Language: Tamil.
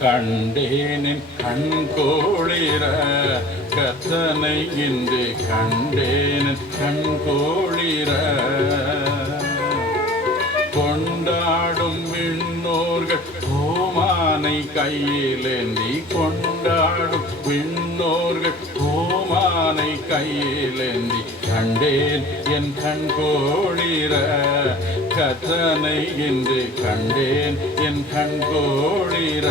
கண்டேனின் கண்கோளிர கத்தனை இன்று கண்டேனின் கண்கோளிர கொண்டாடும் விண்ணோர்கள் கோமானை கையிலேந்தி கொண்டாடும் விண்ணோர்கள் கோமானை கையிலேந்தி கண்டேன் என் கண்கோளிர கத்தனை இன்று கண்டேன் என் கண்கோளிர